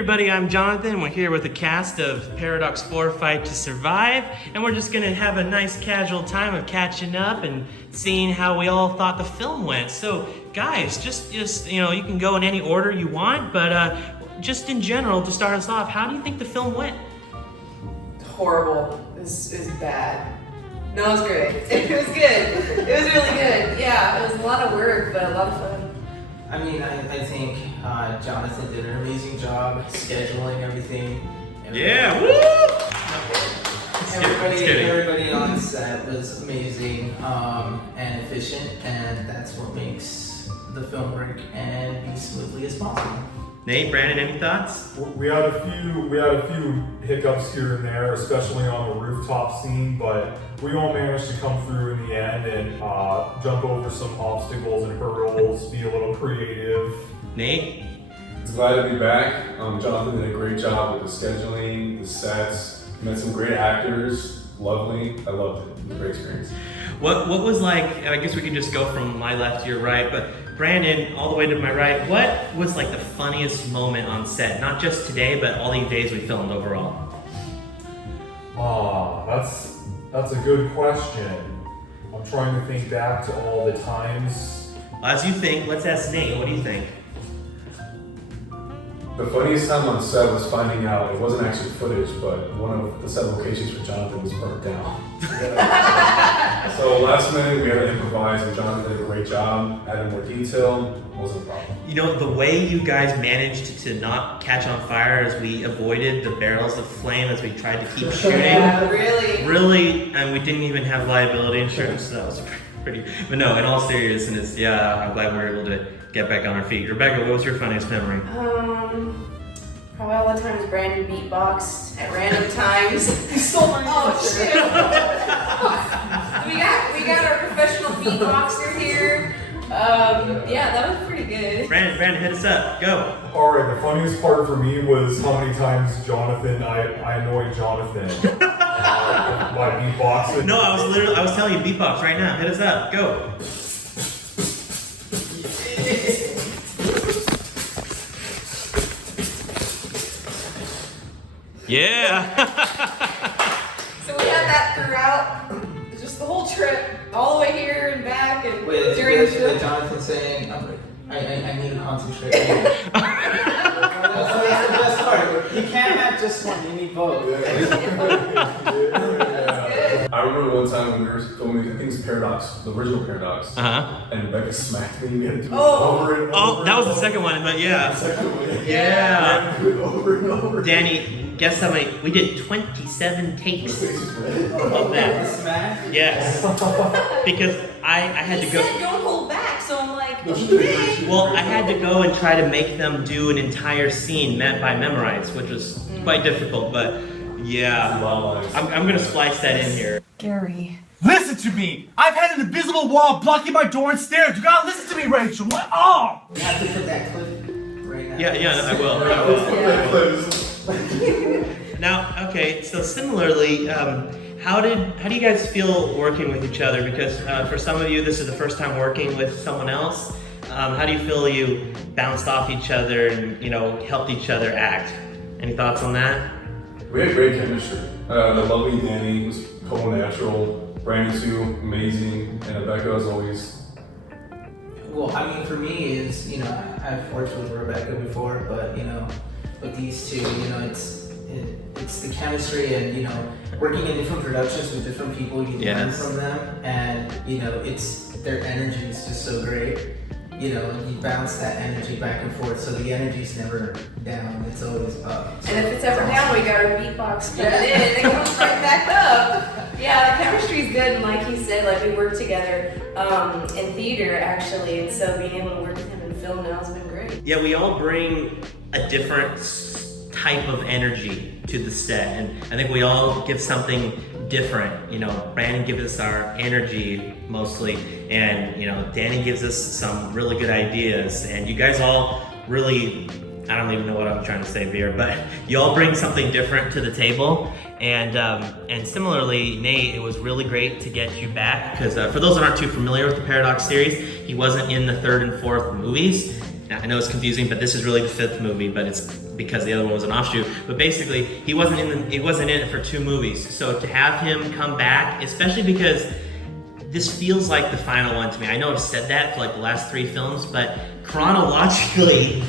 everybody, I'm Jonathan. We're here with a cast of Paradox 4 Fight to Survive, and we're just gonna have a nice casual time of catching up and seeing how we all thought the film went. So guys, just you know, you can go in any order you want, but just in general, to start us off, how do you think the film went? Horrible. This is bad. No, it was great. It was good. It was really good. Yeah, it was a lot of work, but a lot of fun. I mean, I think Jonathan did an amazing job scheduling everything. Yeah, woo! Everybody on set was amazing and efficient, and that's what makes the film work and be smoothly as possible. Nate, Brandon, any thoughts? We had a few hiccups here and there, especially on the rooftop scene, but we all managed to come through in the end and jump over some obstacles and hurdles, be a little creative. Nate? It's glad to be back. Jonathan did a great job with the scheduling, the sets, met some great actors, lovely. I loved it. It was a great experience. What was like, I guess we could just go from my left to your right, but Brandon, all the way to my right, what was like the funniest moment on set? Not just today, but all the days we filmed overall. That's a good question. I'm trying to think back to all the times. As you think, let's ask Nate, what do you think? The funniest time on set was finding out it wasn't actually footage, but one of the set locations for Jonathan was burnt down. So last minute we had to improvise, and Jonathan did a great job, added more detail, wasn't a problem. You know, the way you guys managed to not catch on fire as we avoided the barrels of flame as we tried to keep shooting. Yeah, really. Really, and we didn't even have liability insurance, so that was pretty, but no, in all seriousness, yeah, I'm glad we were able to get back on our feet. Rebecca, what was your funniest memory? Probably all the times Brandon beatboxed at random times. You stole my shit. we got our professional beatboxer here. Yeah, that was pretty good. Brandon, hit us up, go. Alright, the funniest part for me was how many times I annoyed Jonathan by beatboxing. No, I was telling you beatbox right now, hit us up, go. Yeah. So we had that throughout, just the whole trip, all the way here and back, and during the trip. Jonathan saying, I need to concentrate. That's the best part. You can't have just one, you need both. I remember one time when we were filming, I think it's Paradox, the original Paradox, and Rebecca smacked me. We had to do it over and over. Oh, that was the second one, but yeah. Yeah. Over and over. Danny, guess how many? We did 27 takes of that. Smash? Yes. Because I had to go. He said don't hold back, so I'm like, Well, I had to go and try to make them do an entire scene by memorize, which was quite difficult, but yeah. I'm gonna splice that in here. Gary. Listen to me! I've had an invisible wall blocking my door and stairs. You gotta listen to me, Rachel. What? Oh! You have to put that clip right now. Yeah, I will. Now, okay, so similarly, how do you guys feel working with each other? Because for some of you, this is the first time working with someone else. How do you feel you bounced off each other and, you know, helped each other act? Any thoughts on that? We had great chemistry. The lovely Danny was co-natural. Brandon too, amazing. And Rebecca as always. Well, I mean, for me is, you know, I've worked with Rebecca before, but, you know, with these two, you know, it's the chemistry and, you know, working in different productions with different people, you learn from them, and, you know, their energy is just so great. You know, you bounce that energy back and forth, so the energy's never down, it's always up. So And if it's ever down, we got our beatbox put it in, it comes right back up. Yeah, the chemistry's good, and like he said, like we work together in theater actually, and so being able to work with him in film now has been great. Yeah, we all bring a different type of energy to the set, and I think we all give something different. You know, Brandon gives us our energy mostly, and you know, Danny gives us some really good ideas, and you guys all really, I don't even know what I'm trying to say here, but you all bring something different to the table. And similarly, Nate, it was really great to get you back, because for those that aren't too familiar with the Paradox series, he wasn't in the 3rd and 4th movies. Now, I know it's confusing, but this is really the 5th movie, but it's because the other one was an offshoot. But basically, he wasn't in it for 2 movies. So to have him come back, especially because this feels like the final one to me. I know I've said that for like the last 3 films, but chronologically,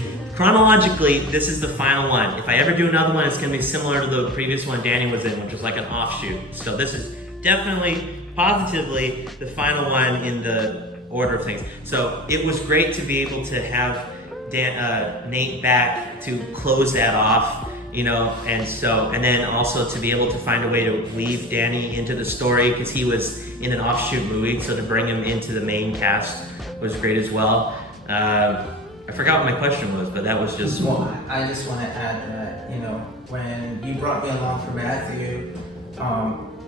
this is the final one. If I ever do another one, it's gonna be similar to the previous one Danny was in, which was like an offshoot. So this is definitely, positively, the final one in the order of things. So it was great to be able to have Nate back to close that off, you know, and then also to be able to find a way to weave Danny into the story, because he was in an offshoot movie, so to bring him into the main cast was great as well. I forgot what my question was, but that was just... Well, I just want to add that, you know, when you brought me along for Matthew,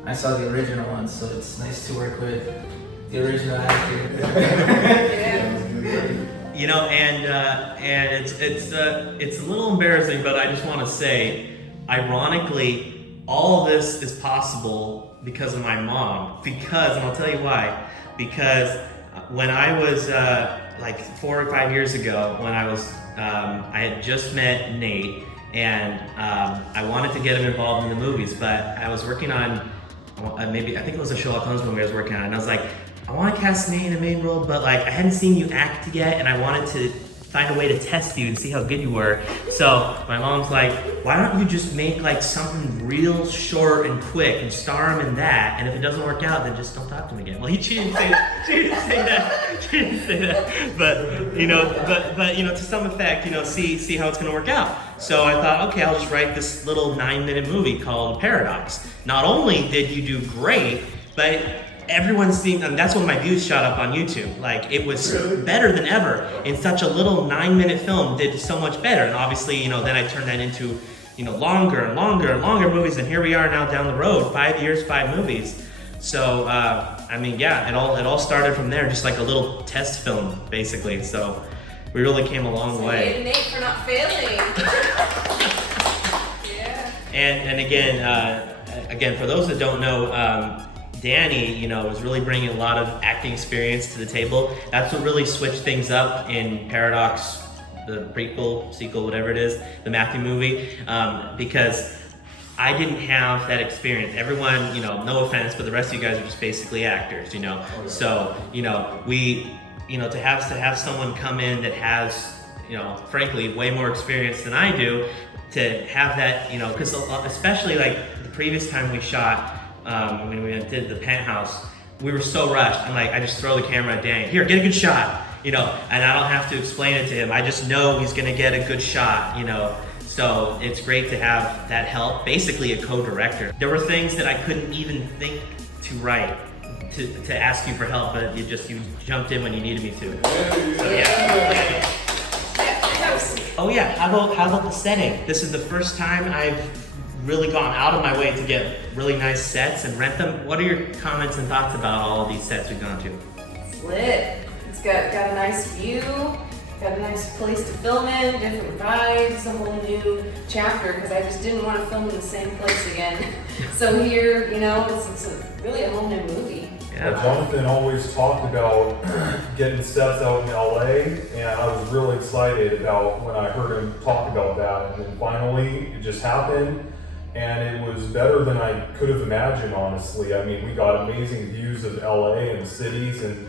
I saw the original one, so it's nice to work with the original actor. You know, and it's a little embarrassing, but I just want to say, ironically, all of this is possible because of my mom. Because, and I'll tell you why. Because when I was like 4 or 5 years ago, when I had just met Nate, and I wanted to get him involved in the movies, but I was working on I think it was a Sherlock Holmes movie I was working on, and I was like, I want to cast Nate in a main role, but like I hadn't seen you act yet, and I wanted to find a way to test you and see how good you were. So my mom's like, why don't you just make like something real short and quick and star him in that, and if it doesn't work out, then just don't talk to him again. Well, she didn't say that. She didn't say that. But you know, to some effect, you know, see how it's gonna work out. So I thought, okay, I'll just write this little 9-minute movie called Paradox. Not only did you do great, but everyone's seen, and that's when my views shot up on YouTube. Like, it was better than ever. In such a little 9-minute film, did so much better. And obviously, you know, then I turned that into, you know, longer and longer and longer movies. And here we are now down the road, 5 years, 5 movies. So, I mean, yeah, it all started from there, just like a little test film, basically. So we really came a long way. Nate for not failing. Yeah. And again, for those that don't know, Danny, you know, was really bringing a lot of acting experience to the table. That's what really switched things up in Paradox, the prequel, sequel, whatever it is, the Matthew movie, because I didn't have that experience. Everyone, you know, no offense, but the rest of you guys are just basically actors, you know. So, you know, to have someone come in that has, you know, frankly, way more experience than I do, to have that, you know, because especially like the previous time we shot, when we did the penthouse, we were so rushed. I'm like, I just throw the camera at Danny. Here, get a good shot, you know, and I don't have to explain it to him. I just know he's gonna get a good shot, you know. So it's great to have that help, basically a co-director. There were things that I couldn't even think to write, to ask you for help, but you jumped in when you needed me to. So yeah. Oh yeah, how about the setting? This is the first time I've really gone out of my way to get really nice sets and rent them. What are your comments and thoughts about all of these sets we've gone to? It's lit. It's got a nice view, got a nice place to film in, different vibes, a whole new chapter, because I just didn't want to film in the same place again. So here, you know, it's really a whole new movie. Yeah. Jonathan always talked about getting sets out in LA, and I was really excited about when I heard him talk about that, and then finally it just happened. And it was better than I could have imagined, honestly. I mean, we got amazing views of LA and the cities and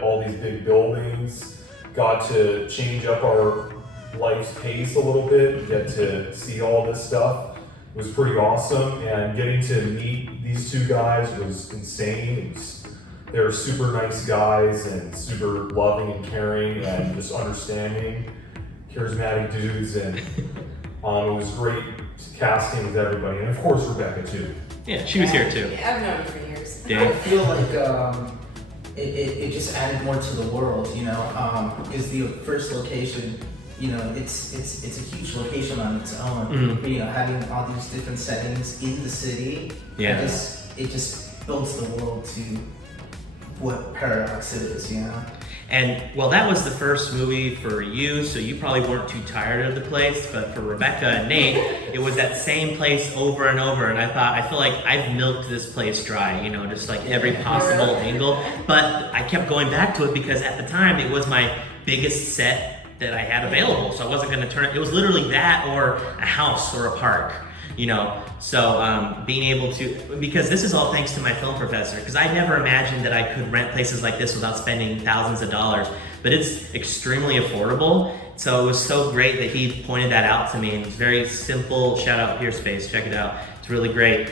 all these big buildings. Got to change up our life's pace a little bit, get to see all this stuff. It was pretty awesome, and getting to meet these 2 guys was insane. They're super nice guys and super loving and caring and just understanding, charismatic dudes, and it was great casting with everybody, and of course Rebecca too. Yeah, she was here too. Yeah, I've known her for years. I feel like it just added more to the world, you know, because the first location, you know, it's a huge location on its own. Mm-hmm. But, you know, having all these different settings in the city, Yeah. it just builds the world to what Paradox is, you know. And well, that was the first movie for you, so you probably weren't too tired of the place. But for Rebecca and Nate, it was that same place over and over. And I feel like I've milked this place dry, you know, just like every possible angle. But I kept going back to it because at the time it was my biggest set that I had available. So I wasn't gonna turn it. It was literally that or a house or a park, you know? So being able to, because this is all thanks to my film professor, because I never imagined that I could rent places like this without spending thousands of dollars, but it's extremely affordable. So it was so great that he pointed that out to me, and it's very simple. Shout out Peerspace, check it out. It's really great.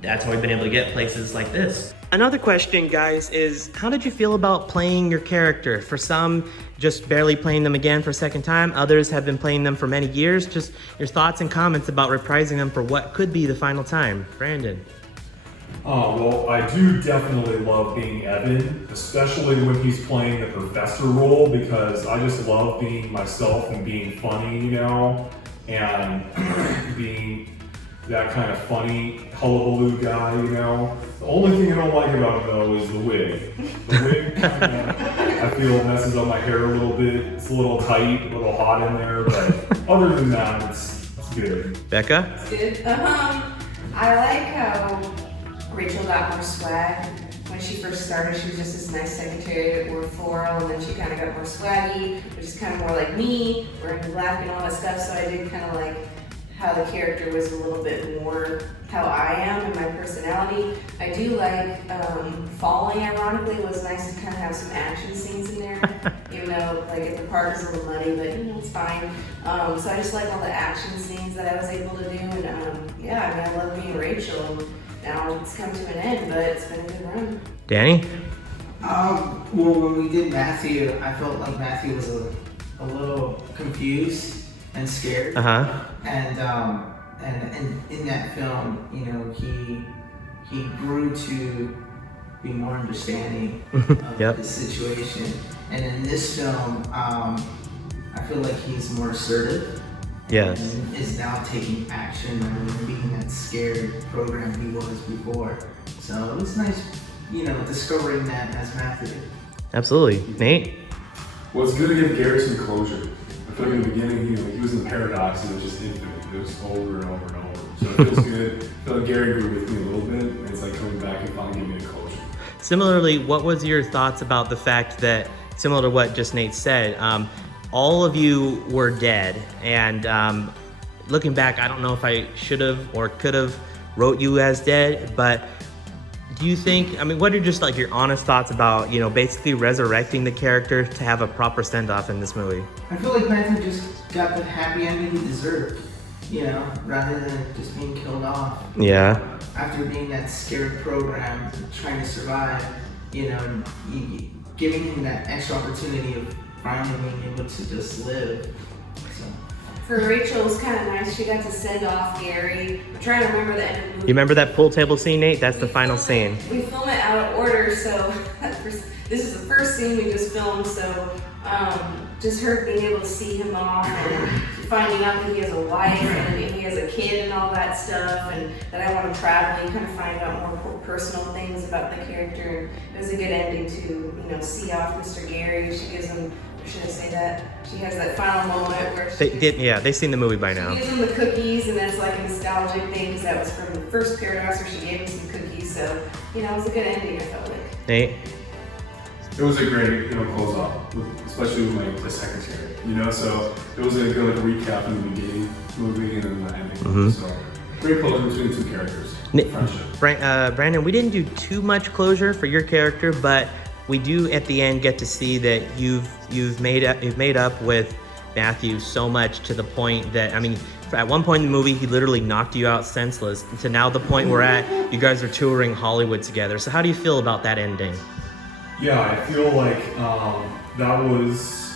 That's how we've been able to get places like this. Another question, guys, is how did you feel about playing your character? For some, just barely playing them again for a second time. Others have been playing them for many years. Just your thoughts and comments about reprising them for what could be the final time. Brandon. Well, I do definitely love being Evan, especially when he's playing the professor role, because I just love being myself and being funny, you know, and being that kind of funny hullabaloo guy, you know. The only thing I don't like about him though is the wig. The wig, I feel messes up my hair a little bit. It's a little tight, a little hot in there, but other than that, it's good. Becca? It's good. I like how Rachel got more swag. When she first started, she was just this nice secretary that wore floral, and then she kind of got more swaggy, which is kind of more like me, wearing black and all that stuff. So I did kind of like how the character was a little bit more how I am and my personality. I do like falling, ironically. It was nice to kind of have some action scenes in there, even though like if the park is a little muddy, but you know, it's fine. So I just like all the action scenes that I was able to do, and yeah, I mean, I love being Rachel. Now it's come to an end, but it's been a good run. Danny? Well, when we did Matthew, I felt like Matthew was a little confused and scared. And in that film, you know, he grew to be more understanding of Yep. the situation. And in this film, I feel like he's more assertive. Yes. And is now taking action rather than being that scared program he was before. So it was nice, you know, discovering that as Matthew. Absolutely. Nate? Well, it's good to give Gary some closure. I feel like in the beginning, he was in the paradox and it was just infinite. It was over and over and over. So it feels good. I feel like Gary grew with me a little bit, and it's like coming back and finally giving me a closure. Similarly, what was your thoughts about the fact that, similar to what just Nate said, all of you were dead, and looking back, I don't know if I should have or could have wrote you as dead, but do you think, I mean, what are just like your honest thoughts about, you know, basically resurrecting the character to have a proper send-off in this movie? I feel like Matthew just got the happy ending he deserved, you know, rather than just being killed off. Yeah. After being that scared program, trying to survive, you know, and giving him that extra opportunity of finally being able to just live. So. For Rachel, it was kind of nice. She got to send off Gary. I'm trying to remember the end of the movie. You remember that pool table scene, Nate? That's the final scene. We film it out of order, so this is the first scene we just filmed, so just her being able to see him off and finding out that he has a wife and he has a kid and all that stuff, and that I want to travel, kind of find out more personal things about the character. It was a good ending to, you know, see off Mr. Gary. She gives him, should I say that? She has that final moment where They've seen the movie by now. She gives him the cookies, and that's like a nostalgic thing because that was from the first Paradox where she gave him some cookies. So, you know, it was a good ending, I felt like. Nate? It was a great, close off, especially with the secretary, so it was a good recap in the beginning of the movie and then the ending. So great closure between the two characters. Friendship. Brandon, we didn't do too much closure for your character, but we do at the end get to see that you've made up with Matthew so much to the point that, I mean, at one point in the movie, he literally knocked you out senseless. To now the point we're at, you guys are touring Hollywood together. So how do you feel about that ending? Yeah, I feel like that was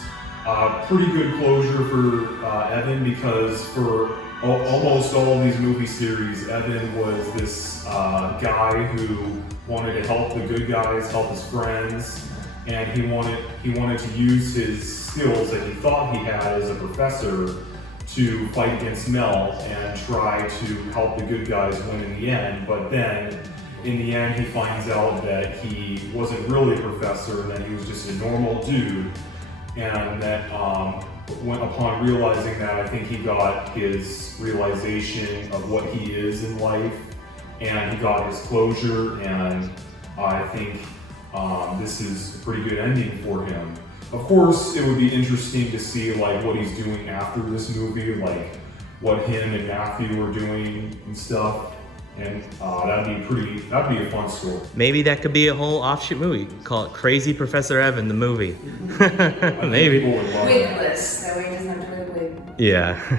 pretty good closure for Evan, because for almost all of these movie series, Evan was this guy who wanted to help the good guys, help his friends, and he wanted to use his skills that he thought he had as a professor to fight against Mel and try to help the good guys win in the end. But then in the end, he finds out that he wasn't really a professor, and that he was just a normal dude, and that upon realizing that, I think he got his realization of what he is in life, and he got his closure, and I think this is a pretty good ending for him. of course, it would be interesting to see like what he's doing after this movie, like what him and Matthew were doing and stuff. And that'd be a fun story. Maybe that could be a whole offshoot movie. Call it Crazy Professor Evan, the movie. I think Maybe. people would love that. Wigless. That way he doesn't have to wear a wig. Yeah.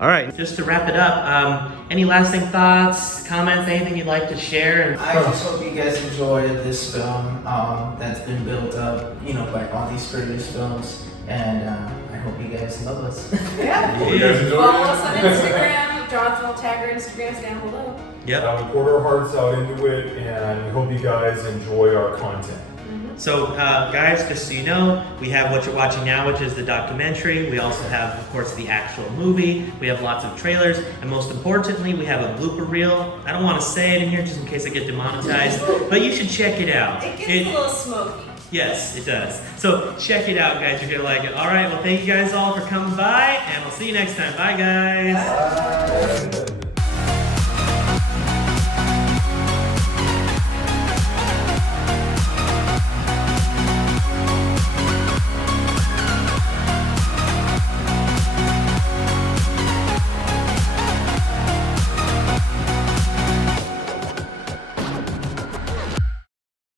All right. Just to wrap it up, any lasting thoughts, comments, anything you'd like to share? I just hope you guys enjoyed this film that's been built up, you know, by all these previous films, and I hope you guys love us. Yeah. Hope you guys enjoyed Follow it. us on Instagram. Jonathan will tag our Instagrams down below. Yep. We poured our hearts out into it, and we hope you guys enjoy our content. So, guys, just so you know, we have what you're watching now, which is the documentary. We also have, of course, the actual movie. We have lots of trailers, and most importantly, we have a blooper reel. I don't want to say it in here just in case I get demonetized, but you should check it out. It gets a little smoky. Yes, it does. So check it out, guys. You're gonna like it. All right. Well, thank you guys all for coming by, and we'll see you next time. Bye, guys. Bye.